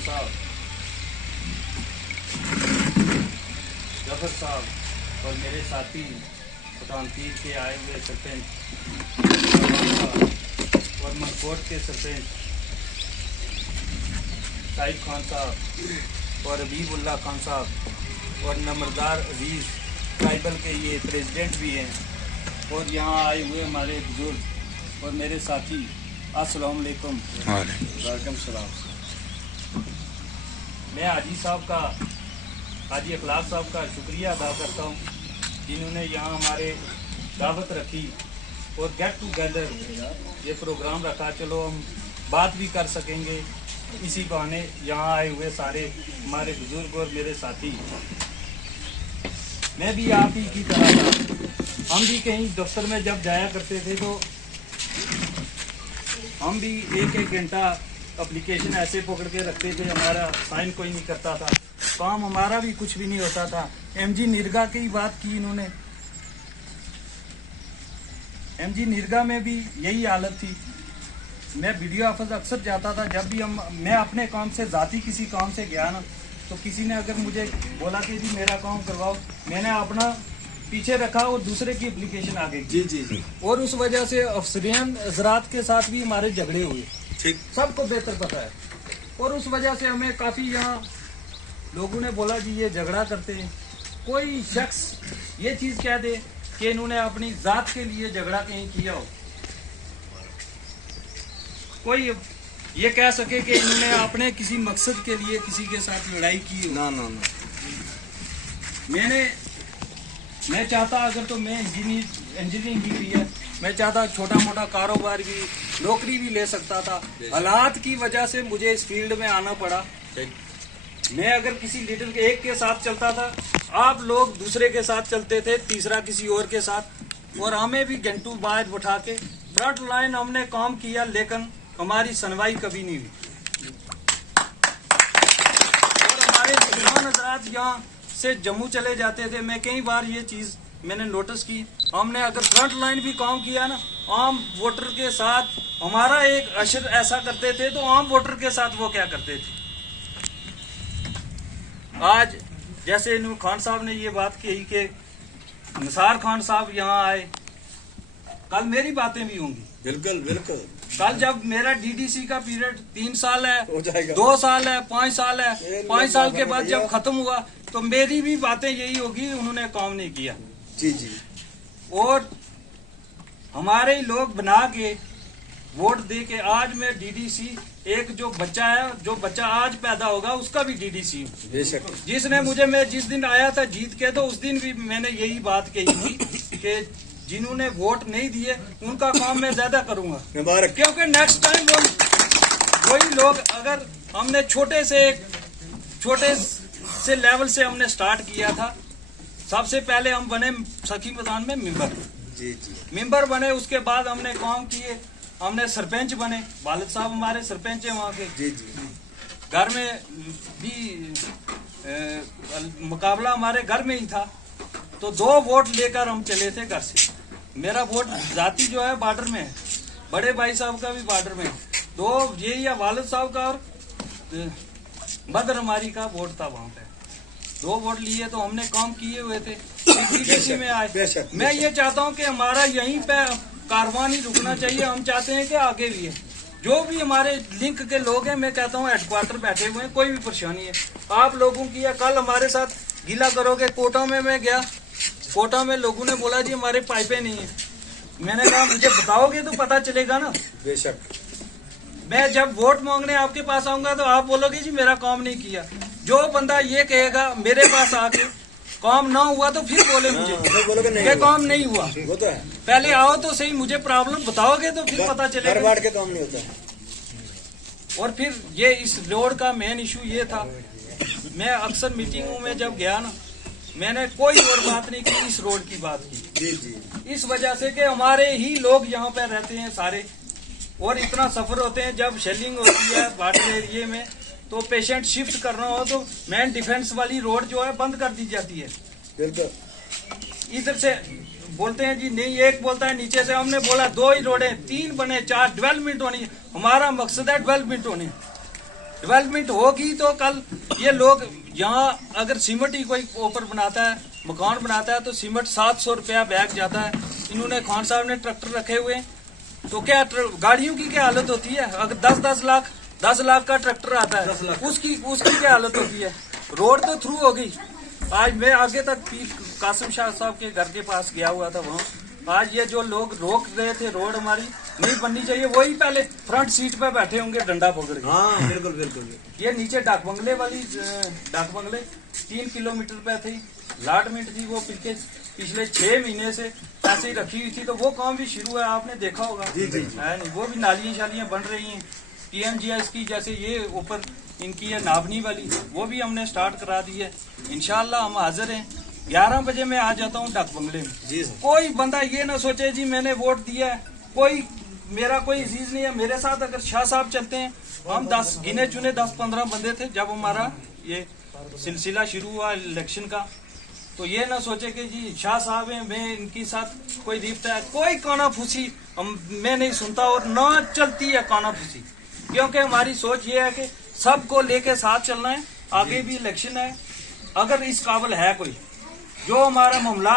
साहब, जफर साहब और मेरे साथी पठानपीर के आए हुए सरपंच और मनकोट के सरपंच साहिब खान साहब और हबीबुल्लाह खान साहब और नंबरदार अजीज़ ट्राइबल के ये प्रेसिडेंट भी हैं और यहाँ आए हुए हमारे बुजुर्ग और मेरे साथी, अस्सलाम वालेकुम। वालेकुम सलाम। मैं हाजी साहब का, हाजी अखलाक साहब का शुक्रिया अदा करता हूँ जिन्होंने यहाँ हमारे दावत रखी और गेट टुगेदर ये प्रोग्राम रखा। चलो हम बात भी कर सकेंगे इसी बहाने। यहाँ आए हुए सारे हमारे बुजुर्ग और मेरे साथी, मैं भी आप ही की तरह था। हम भी कहीं दफ्तर में जब जाया करते थे तो हम भी एक एक घंटा एप्लीकेशन ऐसे पकड़ के रखते थे, हमारा साइन कोई नहीं करता था, काम हमारा भी कुछ भी नहीं होता था। एमजी निरगा की बात की इन्होंने, एमजी निरगा में भी यही हालत थी। मैं वीडियो ऑफिस अक्सर जाता था, जब भी मैं अपने काम से जाती किसी काम से गया ना, तो किसी ने अगर मुझे बोला कि जी मेरा काम करवाओ, मैंने अपना पीछे रखा और दूसरे की एप्लीकेशन आ गई। जी जी जी। और उस वजह से अफसरियान हजरात के साथ भी हमारे झगड़े हुए, ठीक, सबको बेहतर पता है। और उस वजह से हमें काफ़ी यहाँ लोगों ने बोला जी ये झगड़ा करते हैं। कोई शख्स ये चीज़ कह दे कि इन्होंने अपनी ज़ात के लिए झगड़ा कहीं किया हो, कोई ये कह सके कि इन्होंने अपने किसी मकसद के लिए किसी के साथ लड़ाई की हो, ना ना ना। मैं चाहता, अगर तो मैं इंजीनियरिंग की हुई है, मैं चाहता छोटा मोटा कारोबार भी, नौकरी भी ले सकता था। हालात की वजह से मुझे इस फील्ड में आना पड़ा। मैं अगर किसी लीडर के एक के साथ चलता था, आप लोग दूसरे के साथ चलते थे, तीसरा किसी और के साथ, और हमें भी घंटों बाद उठा के फ्रंट लाइन हमने काम किया, लेकिन हमारी सुनवाई कभी नहीं हुई। और हमारे जवान हजरात यहाँ से जम्मू चले जाते थे। मैं कई बार ये चीज़ मैंने नोटिस की, हमने अगर फ्रंट लाइन भी काम किया ना, आम वोटर के साथ हमारा एक अशर ऐसा करते थे, तो आम वोटर के साथ वो क्या करते थे। आज जैसे नूर खान साहब ने ये बात कही कि निसार खान साहब यहाँ आए, कल मेरी बातें भी होंगी। बिल्कुल बिल्कुल। कल जब मेरा डीडीसी का पीरियड 3 साल है, हो जाएगा, 2 साल है, 5 साल है, 5 साल के बाद जब खत्म हुआ तो मेरी भी बातें यही होगी, उन्होंने काम नहीं किया। जी जी। और हमारे ही लोग बना के वोट दे के आज मैं डीडीसी, एक जो बच्चा है, जो बच्चा आज पैदा होगा उसका भी डीडीसी हूँ। बेशक। जिसने मुझे, मैं जिस दिन आया था जीत के, तो उस दिन भी मैंने यही बात कही थी कि जिन्होंने वोट नहीं दिए उनका काम मैं ज्यादा करूंगा, क्योंकि नेक्स्ट टाइम वही लोग, अगर हमने छोटे से लेवल से हमने स्टार्ट किया था। सबसे पहले हम बने सखी मैदान में मेंबर, जी जी, मेंबर बने, उसके बाद हमने काम किए, हमने सरपंच बने, वालिद साहब हमारे सरपंच है वहाँ के। जी जी। घर में भी मुकाबला हमारे घर में ही था, तो 2 वोट लेकर हम चले थे घर से। मेरा वोट जाति जो है बॉर्डर में है, बड़े भाई साहब का भी बॉर्डर में है, 2 यही है, वालिद साहब का और बदर हमारी का वोट था वहाँ पे। 2 वोट लिए तो हमने काम किए हुए थे, डीडीसी में आए। मैं ये चाहता हूँ कि हमारा यहीं पे कारवां नहीं रुकना चाहिए, हम चाहते हैं कि आगे भी है। जो भी हमारे लिंक के लोग हैं, मैं कहता हूँ हेडक्वार्टर बैठे हुए हैं, कोई भी परेशानी है आप लोगों की, या कल हमारे साथ गीला करोगे। कोटा में मैं गया, कोटा में लोगों ने बोला जी हमारे पाइपें नहीं है। मैंने कहा मुझे बताओगे तो पता चलेगा ना। बेशक। मैं जब वोट मांगने आपके पास आऊंगा तो आप बोलोगे जी मेरा काम नहीं किया। जो बंदा ये कहेगा मेरे पास आके काम ना हुआ तो फिर बोले मुझे कि काम नहीं हुआ। वो तो है, पहले आओ तो सही, मुझे प्रॉब्लम बताओगे तो फिर पता चलेगा। बार के काम नहीं होता है। और फिर ये इस रोड का मेन इशू ये था, मैं अक्सर मीटिंगों में जब गया ना, मैंने कोई और बात नहीं की, इस रोड की बात की। जी जी। इस वजह से कि हमारे ही लोग यहाँ पे रहते हैं सारे, और इतना सफर होते हैं। जब शेलिंग होती है बॉर्डर एरिया में, तो पेशेंट शिफ्ट करना हो तो मेन डिफेंस वाली रोड जो है बंद कर दी जाती है। बिल्कुल। इधर से बोलते हैं जी नहीं, एक बोलता है नीचे से, हमने बोला 2 ही रोडें, 3 बने, 4 डेवलपमेंट होनी, हमारा मकसद है डेवलपमेंट होनी। डेवलपमेंट होगी तो कल ये लोग यहाँ अगर सीमेंट ही कोई ऊपर बनाता है, मकान बनाता है, तो सीमेंट 700 रुपया बैग जाता है। इन्होंने खान साहब ने ट्रैक्टर रखे हुए हैं, तो क्या गाड़ियों की क्या हालत होती है? अगर 10 लाख का ट्रैक्टर आता है, उसकी क्या हालत होती है? रोड तो थ्रू हो गई। आज मैं आगे तक पीर कासिम शाह साहब के घर के पास गया हुआ था, वहाँ आज ये जो लोग रोक रहे थे रोड हमारी नहीं बननी चाहिए, वही पहले फ्रंट सीट पे बैठे होंगे डंडा पकड़ के। हाँ बिल्कुल बिल्कुल। ये नीचे डाक बंगले 3 किलोमीटर पे थी लाटमेंट थी, वो पिछले 6 महीने से ऐसे ही रखी हुई थी, तो वो काम भी शुरू है, आपने देखा होगा है नहीं? वो भी नालियां शालियां बन रही हैं PMGS की, जैसे ये ऊपर इनकी है नाभनी वाली, वो भी हमने स्टार्ट करा दी है। इंशाल्लाह हम हाजिर हैं। 11 बजे मैं आ जाता हूँ डाक बंगले में। जी सर। कोई बंदा ये ना सोचे जी मैंने वोट दिया है, मेरा कोई अजीज नहीं है। मेरे साथ अगर शाह साहब चलते हैं, हम 10 गिने चुने 10-15 बंदे थे जब हमारा ये सिलसिला शुरू हुआ इलेक्शन का, तो ये ना सोचे कि जी शाह साहब हैं, मैं इनके साथ कोई रिश्ता है, कोई काना फूसी मैं नहीं सुनता और ना चलती है काना फूसी, क्योंकि हमारी सोच ये है कि सबको लेके साथ चलना है। आगे भी इलेक्शन है, अगर इस काबिल है कोई जो हमारा मामला,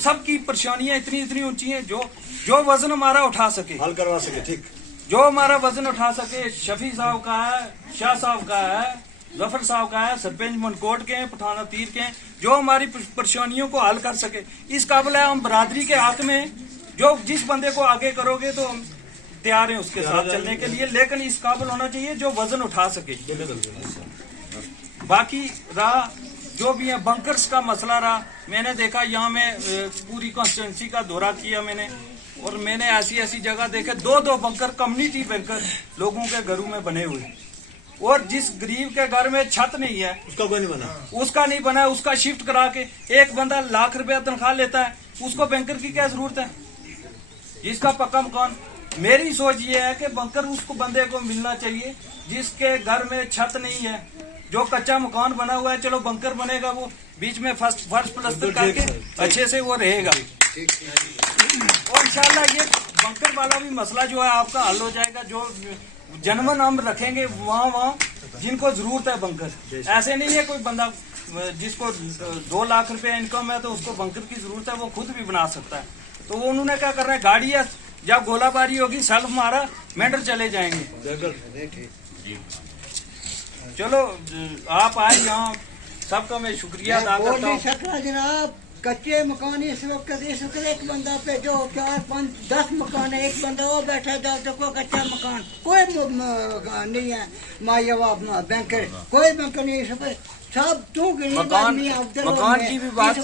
सबकी परेशानियां इतनी ऊंची हैं, जो वजन हमारा उठा सके, हल करवा सके, ठीक, जो हमारा वजन उठा सके, शफी साहब का है, शाह साहब का है, जफर साहब का है, सरपंच मनकोट के हैं, पठाना तीर के हैं, जो हमारी परेशानियों को हल कर सके, इस काबिल है। हम बरादरी के हक में जो जिस बंदे को आगे करोगे तो हम तैयार हैं उसके साथ चलने के लिए, लेकिन इस काबिल होना चाहिए जो वजन उठा सके। बाकी रहा जो भी है बंकर्स का मसला रहा, मैंने देखा यहाँ में पूरी कॉन्स्टिट्यूंसी का दौरा किया मैंने, और मैंने ऐसी जगह देखे 2-2 बंकर, कम्युनिटी बंकर लोगों के घरों में बने हुए, और जिस गरीब के घर में छत नहीं है उसका नहीं बना, उसका शिफ्ट करा के एक बंदा लाख रुपया तनख्वाह लेता है, उसको बैंकर की क्या जरूरत है? जिसका पक्का मकान, मेरी सोच ये है कि बंकर उसको बंदे को मिलना चाहिए जिसके घर में छत नहीं है, जो कच्चा मकान बना हुआ है, चलो बंकर बनेगा, वो बीच में फर्स्ट प्लास्टर करके अच्छे से वो रहेगा, और इंशाल्लाह ये बंकर वाला भी मसला जो है आपका हल हो जाएगा। जो जनमन हम रखेंगे वहाँ जिनको जरूरत है बंकर, ऐसे नहीं है कोई बंदा जिसको 2 लाख रुपए इनकम है तो उसको बंकर की जरूरत है, वो खुद भी बना सकता है। तो वो उन्होंने क्या कर रहे हैं, गाड़ी है, जब गोलाबारी होगी सेल्फ मारा मेंढर चले जाएंगे। चलो आप आए यहाँ, सबका मैं शुक्रिया अदा करता हूँ। जनाब कच्चे मकान इस वक्त एक बंदा पे जो 4-5-10 मकान है, एक बंदा वो बैठा है, देखो कच्चा मकान कोई नहीं है, माया बैंकर कोई बैंकर नहीं, सब तू मकान की भी बात,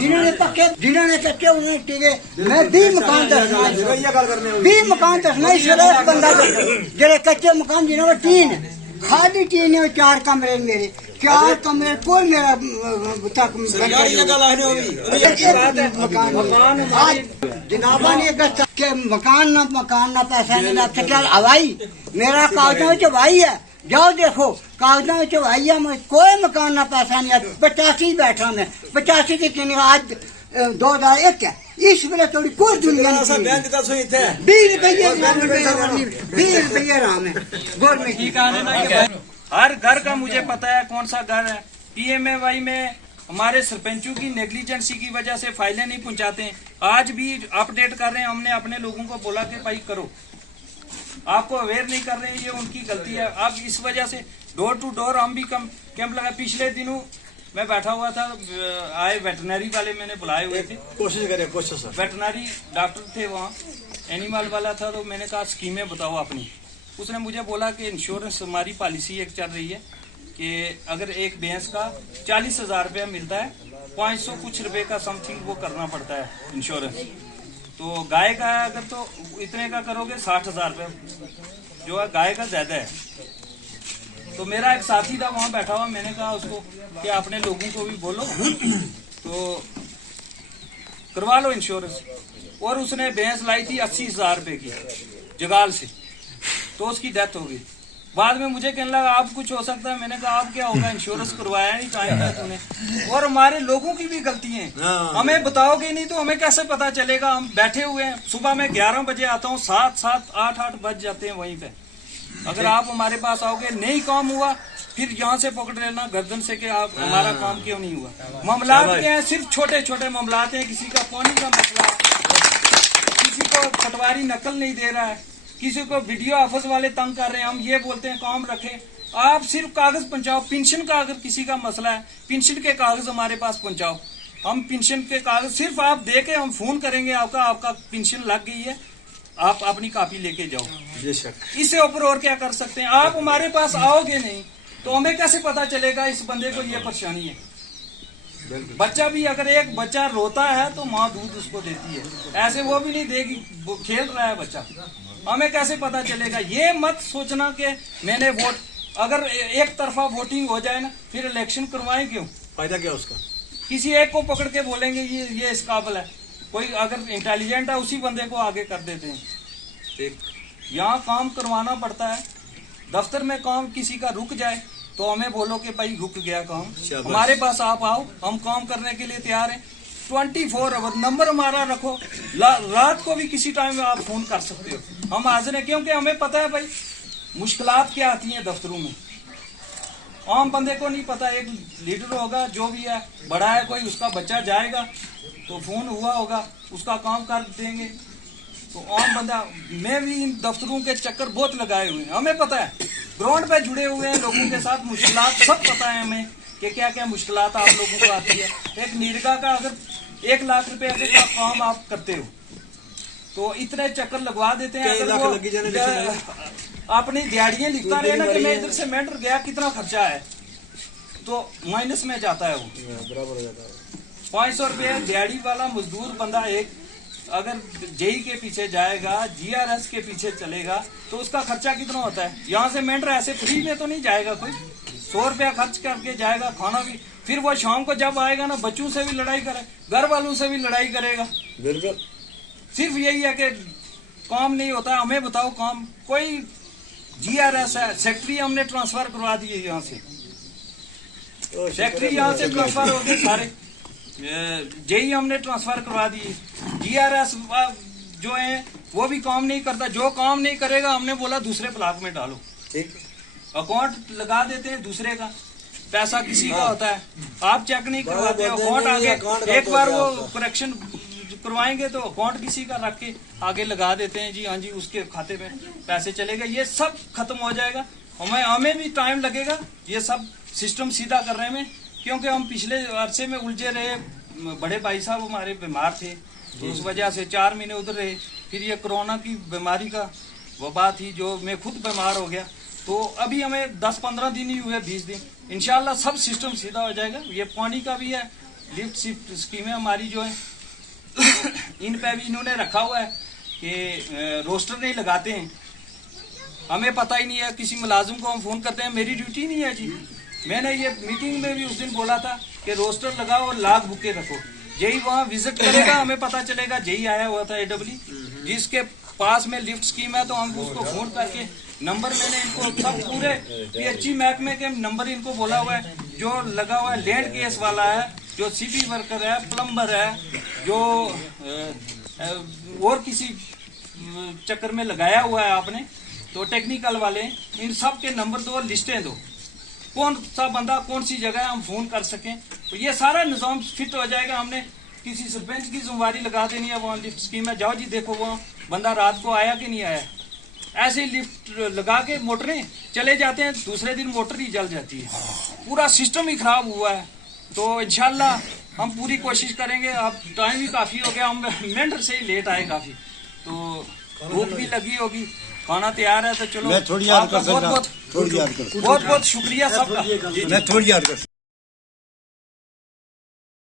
जिन्होंने कच्चे उन्होंने टिके, मैं 20 मकान दसना 20 मकान दसना इस बंदा जेडे कच्चे मकान जिन्होंने 3 खाली 3 है, 4 कमरे मेरे, 4 कमरे कोई मेरा तक जनाबा नहीं के मकान ना पैसा नहीं ना हवाई, मेरा कागजों च भाई है, जाओ देखो कागजों च भाई है, कोई मकान ना पैसा नहीं है। 85 बैठा मैं, 85 की किन्नी आज 2001 है, इस वेले थोड़ी कोई दुनिया नहीं, 20 रुपये राम है गवर्नमेंट। हर घर का मुझे पता है कौन सा घर है। PMAY में हमारे सरपंचों की नेग्लिजेंसी की वजह से फाइलें नहीं पहुंचाते हैं, आज भी अपडेट कर रहे हैं। हमने अपने लोगों को बोला कि भाई करो, आपको अवेयर नहीं कर रहे हैं, ये उनकी गलती है। अब इस वजह से डोर टू डोर हम भी कैंप लगा। पिछले दिनों मैं बैठा हुआ था, आए वेटनरी वाले मैंने बुलाए हुए थे, कोशिश वेटनरी डॉक्टर थे वहाँ, एनिमल वाला था, तो मैंने कहा स्कीमें बताओ अपनी। उसने मुझे बोला कि इंश्योरेंस हमारी पॉलिसी एक चल रही है कि अगर एक भैंस का 40,000 रुपया मिलता है, 500 कुछ रुपए का समथिंग वो करना पड़ता है इंश्योरेंस। तो गाय का है अगर तो इतने का करोगे 60,000 रुपये जो है, गाय का ज्यादा है। तो मेरा एक साथी था वहाँ बैठा हुआ, मैंने कहा उसको कि अपने लोगों को भी बोलो तो करवा लो इंश्योरेंस। और उसने भैंस लाई थी 80,000 रुपये की जगाल से, तो उसकी डेथ हो गई। बाद में मुझे कहने लगा आप कुछ हो सकता है। मैंने कहा आप क्या होगा, इंश्योरेंस करवाया नहीं, कहाँ किया तूने। और हमारे लोगों की भी गलती है, हमें बताओगे नहीं तो हमें कैसे पता चलेगा। हम बैठे हुए हैं, सुबह में 11 बजे आता हूँ, 7, 8 बज जाते हैं वहीं पे। अगर आप हमारे पास आओगे, नहीं काम हुआ, फिर यहाँ से पकड़ लेना गर्दन से कि आप हमारा काम क्यों नहीं हुआ। मामलात क्या है, सिर्फ छोटे छोटे मामलात हैं। किसी का पानी का मसला, किसी को पटवारी नकल नहीं दे रहा है, किसी को वीडियो ऑफिस वाले तंग कर रहे हैं। हम ये बोलते हैं काम रखें, आप सिर्फ कागज पहुंचाओ। पेंशन का अगर किसी का मसला है, पेंशन के कागज हमारे पास पहुंचाओ। हम पेंशन के कागज सिर्फ आप दे के हम फोन करेंगे, आपका पेंशन लग गई है, आप अपनी कॉपी लेके जाओ। बेशक, इससे ऊपर और क्या कर सकते हैं। आप हमारे पास आओगे नहीं तो हमें कैसे पता चलेगा इस बंदे को ये परेशानी है। बच्चा भी, अगर एक बच्चा रोता है तो माँ दूध उसको देती है, ऐसे वो भी नहीं देगी, वो खेल रहा है बच्चा, हमें कैसे पता चलेगा। ये मत सोचना कि मैंने वोट, अगर एक तरफा वोटिंग हो जाए ना, फिर इलेक्शन करवाएं क्यों, फायदा क्या उसका। किसी एक को पकड़ के बोलेंगे ये इस काबिल है, कोई अगर इंटेलिजेंट है उसी बंदे को आगे कर देते हैं। ठीक, यहाँ काम करवाना पड़ता है, दफ्तर में काम किसी का रुक जाए तो हमें बोलो कि भाई रुक गया काम, हमारे पास आप आओ, हम काम करने के लिए तैयार हैं। 24 आवर नंबर हमारा रखो, रात को भी किसी टाइम में आप फोन कर सकते हो, हम हाजिर हैं। क्योंकि हमें पता है भाई मुश्किलात क्या आती हैं दफ्तरों में, आम बंदे को नहीं पता। एक लीडर होगा, जो भी है, बड़ा है कोई, उसका बच्चा जाएगा तो फोन हुआ होगा, उसका काम कर देंगे। तो आम बंदा, मैं भी इन दफ्तरों के चक्कर बहुत लगाए हुए हैं, हमें पता है, ग्राउंड पे जुड़े हुए हैं, लोगों के साथ मुश्किलात सब पता है हमें कि क्या क्या मुश्किलात आप लोगों को आती है। एक निरगा का अगर 1 लाख रुपए का काम आप करते हो तो इतने चक्कर लगवा देते हैं। अगर वो अपनी दिहाड़ियां लिखता रहे ना कि मैं इधर से मेंटर गया, कितना खर्चा है, तो माइनस में जाता है वो, बराबर हो जाता है। 500 रुपये दिहाड़ी वाला मजदूर बंदा एक अगर जेई के पीछे जाएगा, जीआरएस के पीछे चलेगा तो उसका खर्चा कितना होता है। यहाँ से मेंटर ऐसे फ्री में तो नहीं जाएगा, कोई 100 रुपया खर्च करके जाएगा, खाना भी, फिर वो शाम को जब आएगा ना, बच्चों से भी लड़ाई करे, घर वालों से भी लड़ाई करेगा। बिल्कुल, सिर्फ यही है कि काम नहीं होता। हमें बताओ काम, कोई जीआरएस है, सेक्रेटरी हमने ट्रांसफर करवा दी है, यहाँ से सेक्रेटरी यहाँ से ट्रांसफर हो गए सारे, जेई हमने ट्रांसफर करवा दी। जीआरएस जो है वो भी काम नहीं करता, जो काम नहीं करेगा हमने बोला दूसरे ब्लॉक में डालो। ठीक, अकाउंट लगा देते हैं दूसरे का, पैसा किसी का होता है, आप चेक नहीं करवाते, अकाउंट आगे एक बार वो करेक्शन करवाएंगे तो अकाउंट किसी का रख के आगे लगा देते हैं, जी हाँ जी उसके खाते में पैसे चलेगा। ये सब खत्म हो जाएगा, हमें भी टाइम लगेगा ये सब सिस्टम सीधा करने में, क्योंकि हम पिछले अरसे में उलझे रहे। बड़े भाई साहब हमारे बीमार थे तो उस वजह से 4 महीने उधर रहे, फिर ये कोरोना की बीमारी का वबा थी, जो मैं खुद बीमार हो गया, तो अभी हमें 10-15 दिन ही हुए, 20 दिन, इंशाल्लाह सब सिस्टम सीधा हो जाएगा। ये पानी का भी है, लिफ्ट शिफ्ट स्कीमें हमारी जो है इन पे भी इन्होंने रखा हुआ है कि रोस्टर नहीं लगाते हैं, हमें पता ही नहीं है, किसी मुलाजिम को हम फोन करते हैं, मेरी ड्यूटी नहीं है जी। मैंने ये मीटिंग में भी उस दिन बोला था कि रोस्टर लगाओ और लाग बुके रखो, जेई वहाँ विजिट करेगा, हमें पता चलेगा जेई आया हुआ था AW, जिसके पास में लिफ्ट स्कीम है तो हम उसको फोन करके नंबर, मैंने इनको सब पूरे PHE महकमे के नंबर इनको बोला हुआ है, जो लगा हुआ है लैंड केस वाला है, जो सीपी वर्कर है, प्लम्बर है, जो और किसी चक्कर में लगाया हुआ है आपने, तो टेक्निकल वाले, इन सब के नंबर दो, लिस्टें दो, कौन सा बंदा कौन सी जगह हम फोन कर सकें, तो ये सारा निज़ाम फिट हो जाएगा। हमने किसी सरपंच की जिम्मेवारी लगा देनी है, वहाँ लिफ्ट स्कीम है, जाओ जी देखो वहाँ बंदा रात को आया कि नहीं आया, ऐसे लिफ्ट लगा के मोटरें चले जाते हैं, दूसरे दिन मोटर ही जल जाती है, पूरा सिस्टम ही खराब हुआ है। तो इंशाल्लाह हम पूरी कोशिश करेंगे। अब टाइम भी काफ़ी हो गया, हम मेंढर से ही लेट आए काफ़ी, तो भूख भी लगी होगी, खाना तैयार है, तो चलो मैं थोड़ी याद कर बहुत बहुत शुक्रिया सबका। मैं थोड़ी याद कर